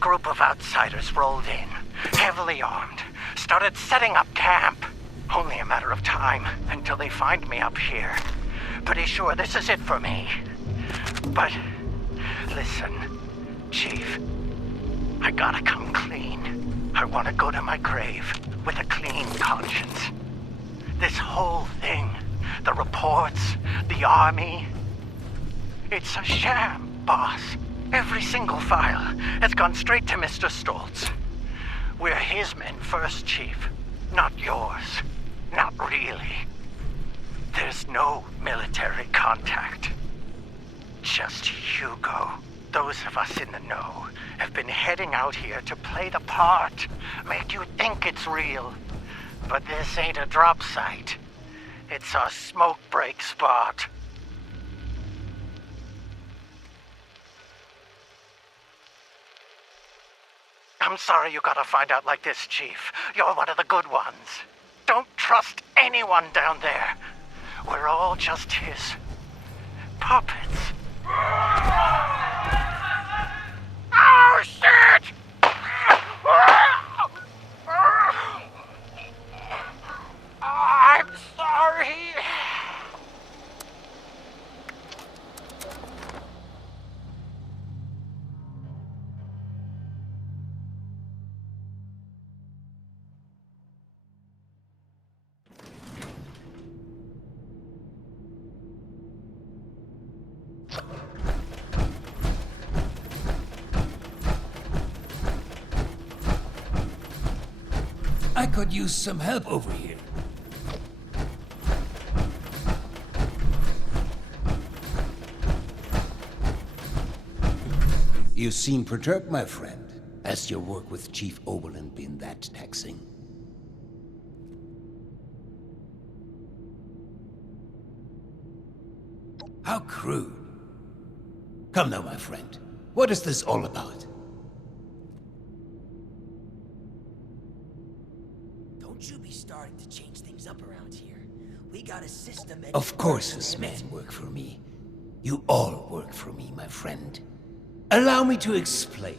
group of outsiders rolled in, heavily armed, started setting up camp. Only a matter of time until they find me up here. Pretty sure this is it for me. But listen, Chief, I gotta come clean. I want to go to my grave with a clean conscience. This whole thing, the reports, the army, it's a sham, boss. Every single file has gone straight to Mr. Stoltz. We're his men first, Chief, not yours. Not really. There's no military contact. Just Hugo. Those of us in the know have been heading out here to play the part, make you think it's real. But this ain't a drop site. It's a smoke break spot. I'm sorry you gotta find out like this, Chief. You're one of the good ones. Don't trust anyone down there. We're all just his puppets. Oh, shit! I'm sorry. I could use some help over here. You seem perturbed, my friend. Has your work with Chief Oberlin been that taxing? How crude. Come now, my friend. What is this all about? Don't you be starting to change things up around here. We got a system that... Of course this man worked for me. You all work for me, my friend. Allow me to explain.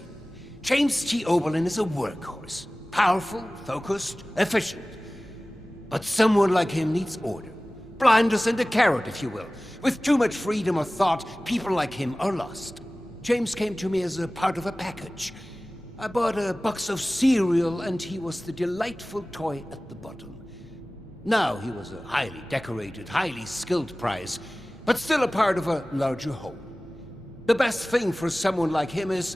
James T. Oberlin is a workhorse. Powerful, focused, efficient. But someone like him needs order. Blinders and a carrot, if you will. With too much freedom of thought, people like him are lost. James came to me as a part of a package. I bought a box of cereal, and he was the delightful toy at the bottom. Now he was a highly decorated, highly skilled prize, but still a part of a larger whole. The best thing for someone like him is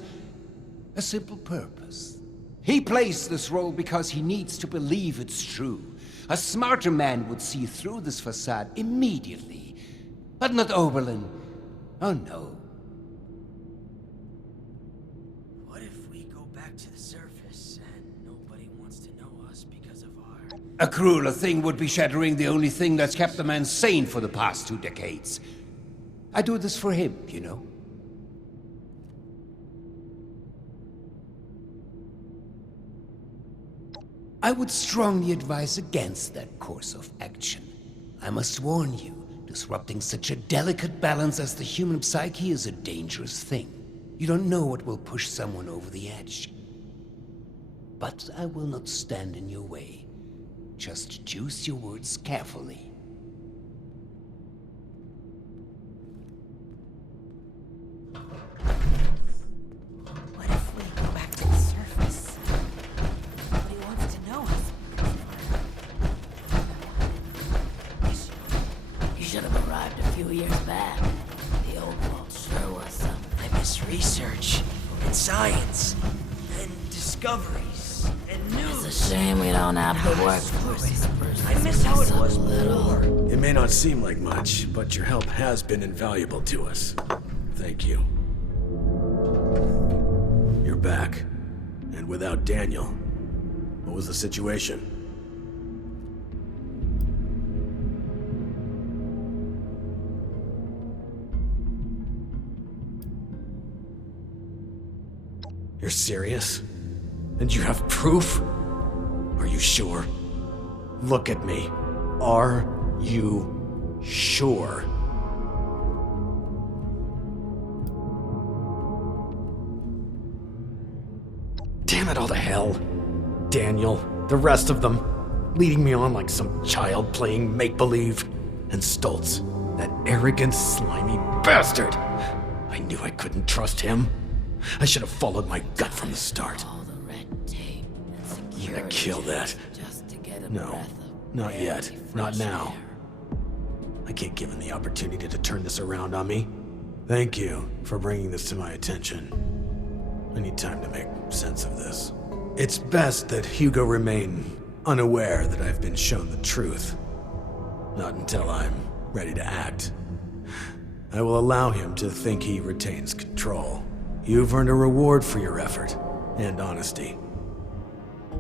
a simple purpose. He plays this role because he needs to believe it's true. A smarter man would see through this facade immediately. But not Oberlin. Oh no. What if we go back to the surface and nobody wants to know us because of our... A crueler thing would be shattering the only thing that's kept the man sane for the past 2 decades. I do this for him, you know. I would strongly advise against that course of action. I must warn you, disrupting such a delicate balance as the human psyche is a dangerous thing. You don't know what will push someone over the edge. But I will not stand in your way. Just choose your words carefully. What if we go back to the surface? Nobody wants to know us because of our... You should have arrived a few years back. The old world sure was something. I miss research and science and discoveries and news. It's a shame we don't have the workforce. I miss how it was before. It may not seem like much, but your help has been invaluable to us. Thank you. You're back. And without Daniel, what was the situation? You're serious? And you have proof? Are you sure? Look at me. Are you sure? Damn it all to hell. Daniel, the rest of them, leading me on like some child playing make-believe. And Stoltz, that arrogant, slimy bastard. I knew I couldn't trust him. I should have followed my gut from the start. All the red tape and I'm security gonna kill that. just to get a No, breath of not barely yet. Not fresh now. air. I can't give him the opportunity to turn this around on me. Thank you for bringing this to my attention. I need time to make sense of this. It's best that Hugo remain unaware that I've been shown the truth. Not until I'm ready to act. I will allow him to think he retains control. You've earned a reward for your effort and honesty.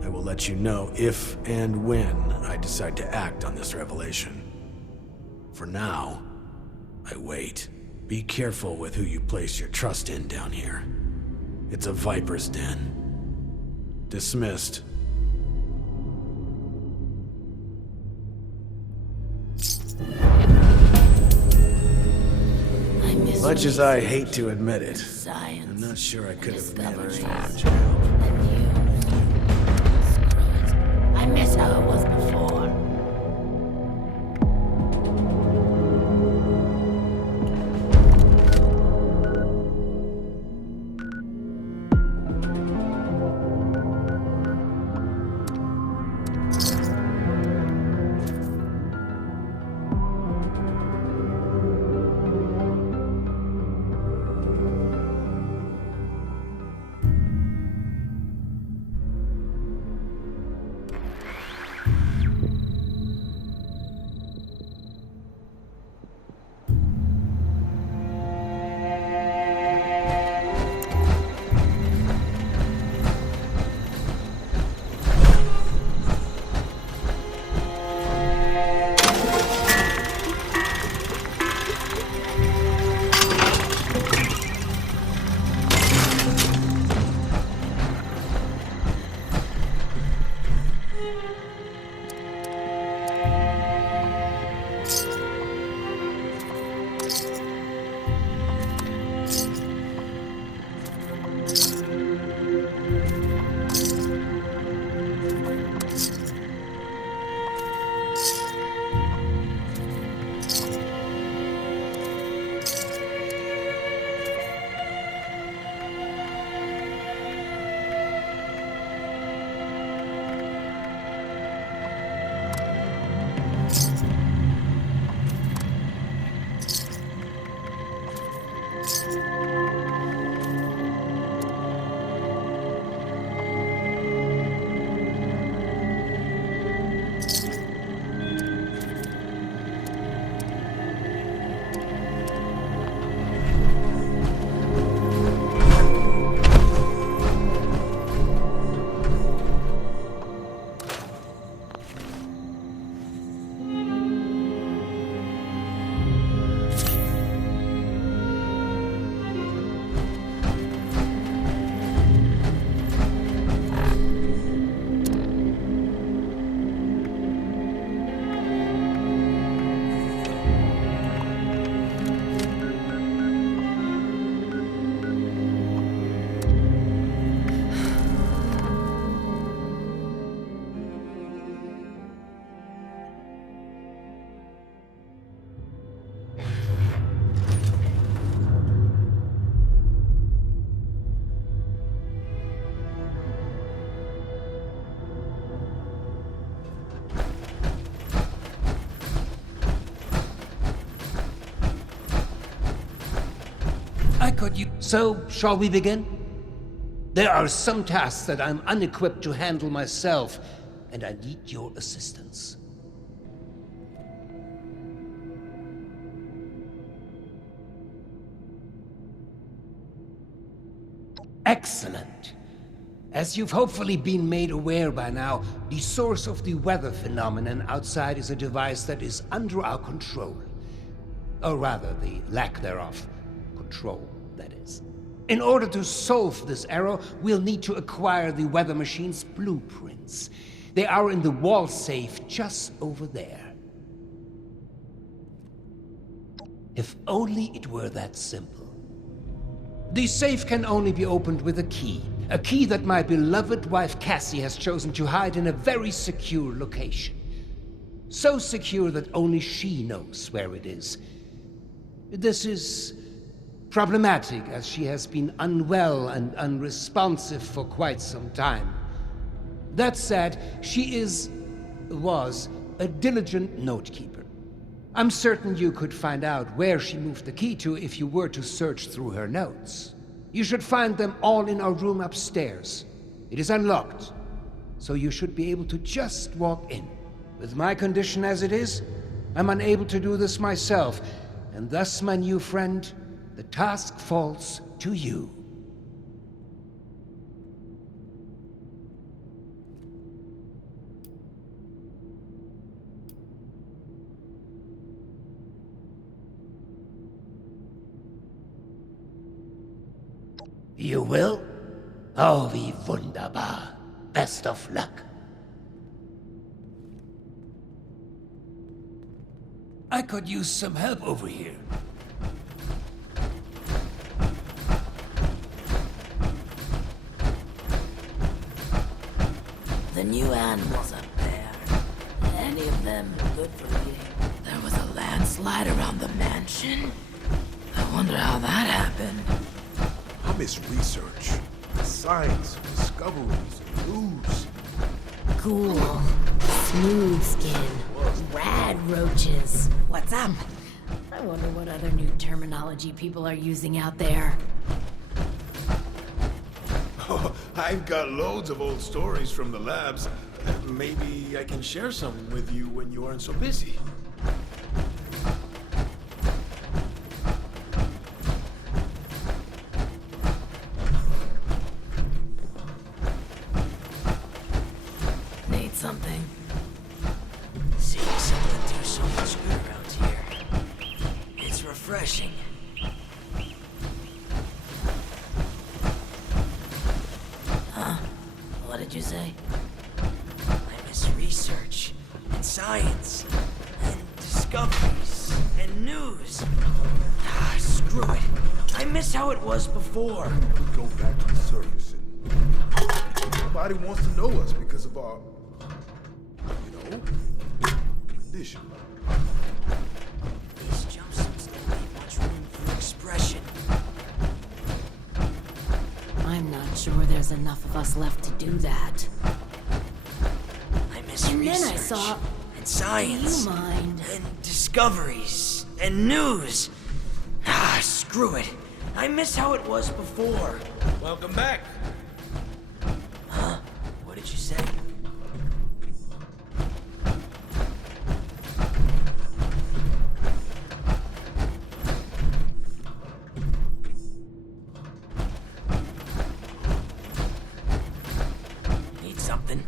I will let you know if and when I decide to act on this revelation. For now, I wait. Be careful with who you place your trust in down here. It's a viper's den. Dismissed. I miss Much as I hate to admit it, science. I'm not sure I could have managed discoveries. from jail. And you. Screw it. I miss how it was before. I could you. So, shall we begin? There are some tasks that I'm unequipped to handle myself, and I need your assistance. Excellent. As you've hopefully been made aware by now, the source of the weather phenomenon outside is a device that is under our control. Or rather, the lack thereof. Control, that is. In order to solve this error, we'll need to acquire the weather machine's blueprints. They are in the wall safe just over there. If only it were that simple. The safe can only be opened with a key, A key that my beloved wife Cassie has chosen to hide in a very secure location. So secure that only she knows where it is. This is problematic, as she has been unwell and unresponsive for quite some time. That said, she was a diligent note-keeper. I'm certain you could find out where she moved the key to if you were to search through her notes. You should find them all in our room upstairs. It is unlocked, so you should be able to just walk in. With my condition as it is, I'm unable to do this myself, and thus, my new friend, the task falls to you. You will? Oh, wie wunderbar. Best of luck. I could use some help over here. The new animals up there. Any of them good for eating? There was a landslide around the mansion. I wonder how that happened. I miss research, science, discoveries, news. Cool. Smooth skin. Rad roaches. What's up? I wonder what other new terminology people are using out there. I've got loads of old stories from the labs. Maybe I can share some with you when you aren't so busy. Need something? Seeing someone do so much good around here. It's refreshing. What did you say? I miss research, and science, and discoveries, and news. Ah, screw it. I miss how it was before. We go back to the surface and nobody wants to know us because of our, condition. These jumpsuits don't leave much room for expression. I'm not sure there's enough of us left to do that. I miss And research, then I saw... and science, Do you mind? and discoveries, and news. Ah, screw it. I miss how it was before. Welcome back. Huh? What did you say? Need something?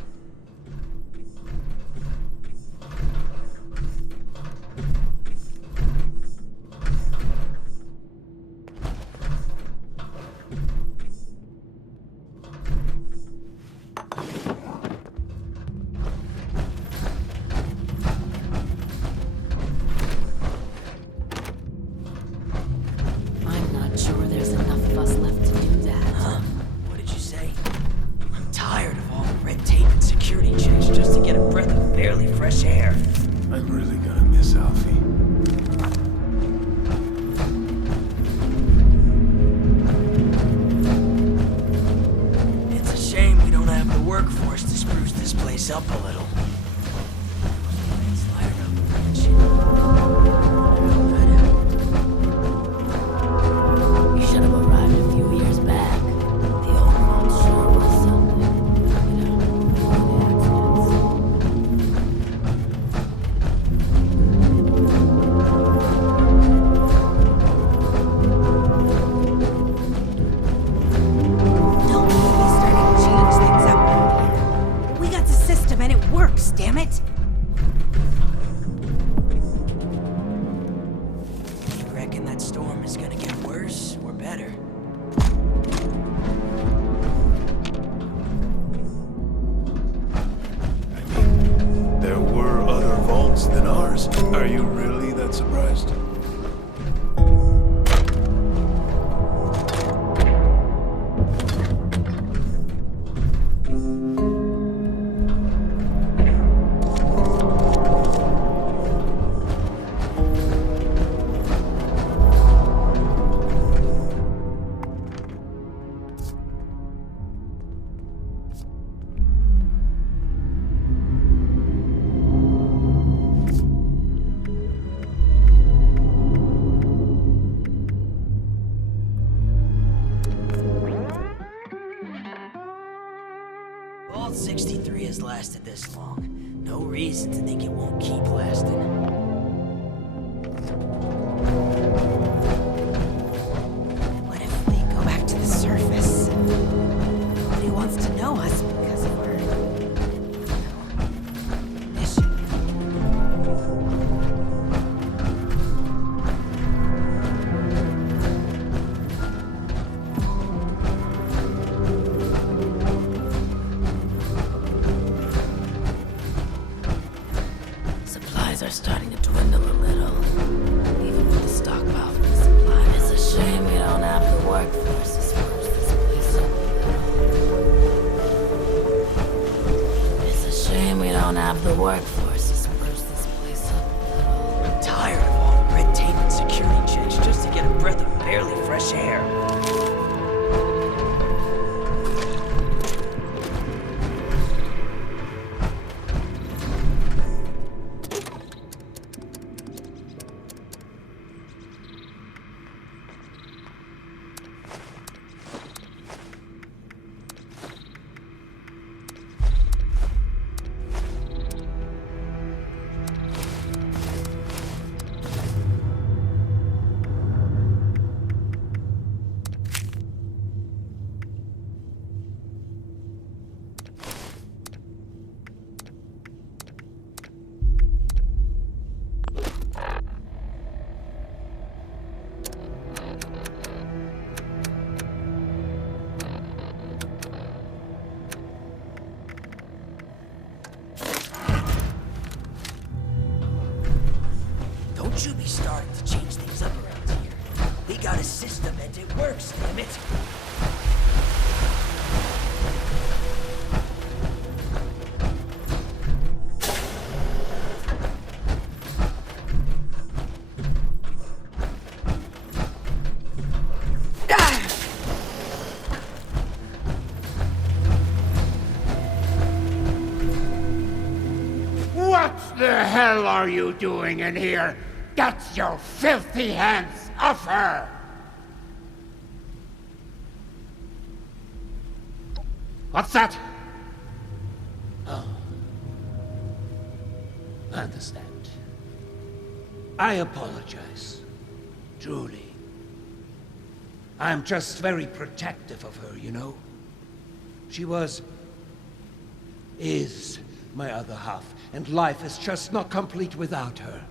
I'm not sure there's enough of us left to do that. Huh? What did you say? I'm tired of all the red tape and security checks just to get a breath of barely fresh air. I'm really gonna miss Alfie. It's a shame we don't have the workforce to spruce this place up a little. Slide around the mansion. How that happened. You should have arrived a few years back. The old world sure was something. Accidents. Don't get me starting to change things up around here. We got the system and it works, damn it! You reckon that storm is gonna get worse or better? I mean, there were other vaults than ours. Are you really that surprised? 63 has lasted this long. No reason to think it won't keep lasting. What if we go back to the surface? Nobody wants to know us because of our mission. Supplies are starting to dwindle a little. Even with the stockpile from the supply. It's a shame we don't have the workforce to spruce this place up. It's a shame we don't have the workforce to spruce this place up. I'm tired of all the red tape and security checks just to get a breath of barely fresh air. Don't you be starting to change things up around here. We got a system and it works, damn it. What the hell are you doing in here? Get your filthy hands off her! What's that? Oh. I understand. I apologize. Truly. I'm just very protective of her, you know? She is my other half, and life is just not complete without her.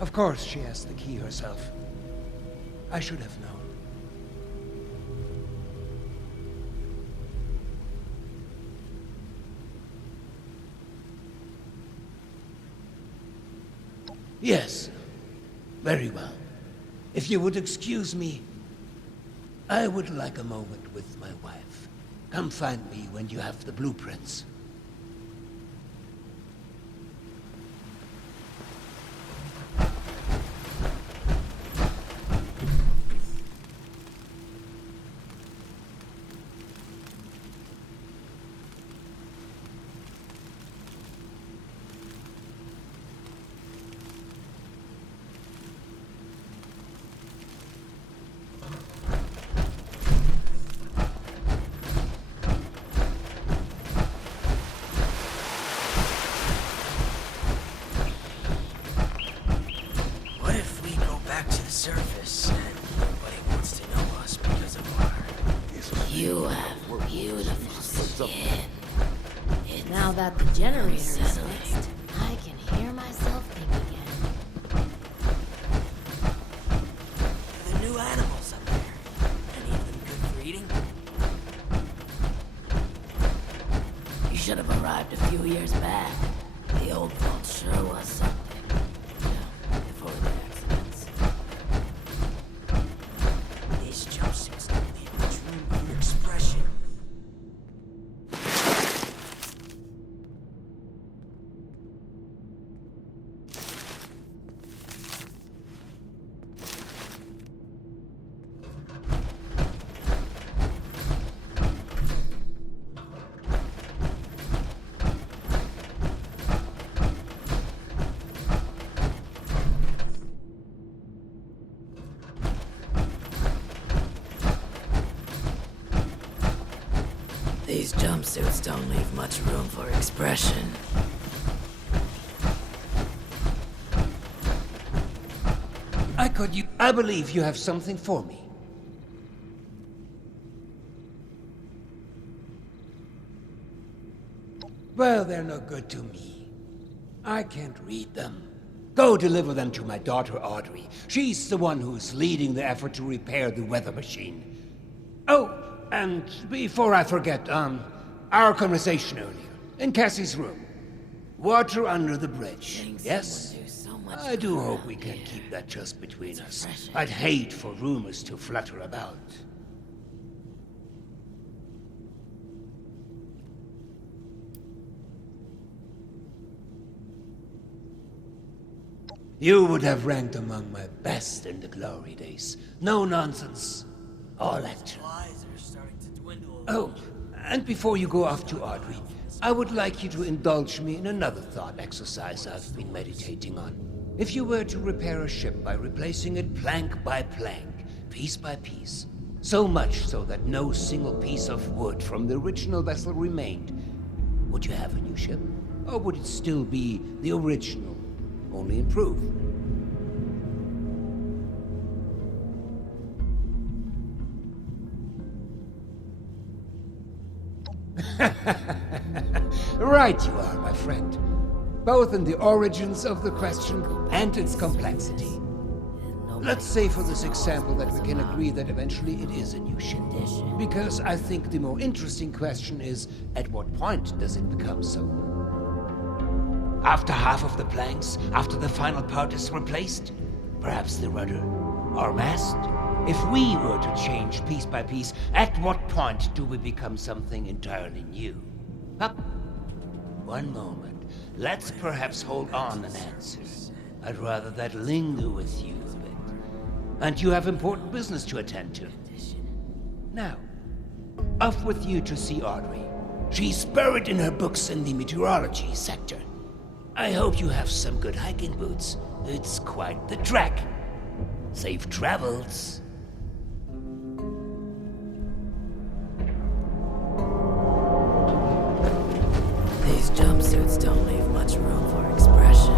Of course she has the key herself. I should have known. Yes. Very well. If you would excuse me, I would like a moment with my wife. Come find me when you have the blueprints. What if we go back to the surface and nobody wants to know us because of our... You have beautiful skin. Now that the generator is Unsettling. fixed, I can hear myself think again. The new animals up there. Any of them good for eating? You should have arrived a few years back. The old vault sure was something. Yeah, before the accidents. These jumpsuits don't leave much room for expression. These jumpsuits don't leave much room for expression. I believe you have something for me. Well, they're no good to me. I can't read them. Go deliver them to my daughter Audrey. She's the one who's leading the effort to repair the weather machine. Oh, and before I forget, our conversation earlier, in Cassie's room. Water under the bridge, yes? I do hope we can keep that just between us. I'd hate for rumors to flutter about. You would have ranked among my best in the glory days. No nonsense. All action. Supplies are starting to dwindle. Oh, and before you go off to Audrey, I would like you to indulge me in another thought exercise I've been meditating on. If you were to repair a ship by replacing it plank by plank, piece by piece, so much so that no single piece of wood from the original vessel remained, would you have a new ship? Or would it still be the original, only improved? Right you are, my friend. Both in the origins of the question and its complexity. Let's say for this example that we can agree that eventually it is a new ship. Because I think the more interesting question is, at what point does it become so? After half of the planks? After the final part is replaced? Perhaps the rudder? Or mast? If we were to change piece by piece, at what point do we become something entirely new? Up. One moment. Let's perhaps hold on an answer. I'd rather that linger with you a bit. And you have important business to attend to. Now, off with you to see Audrey. She's buried in her books in the meteorology sector. I hope you have some good hiking boots. It's quite the trek. Safe travels. These jumpsuits don't leave much room for expression.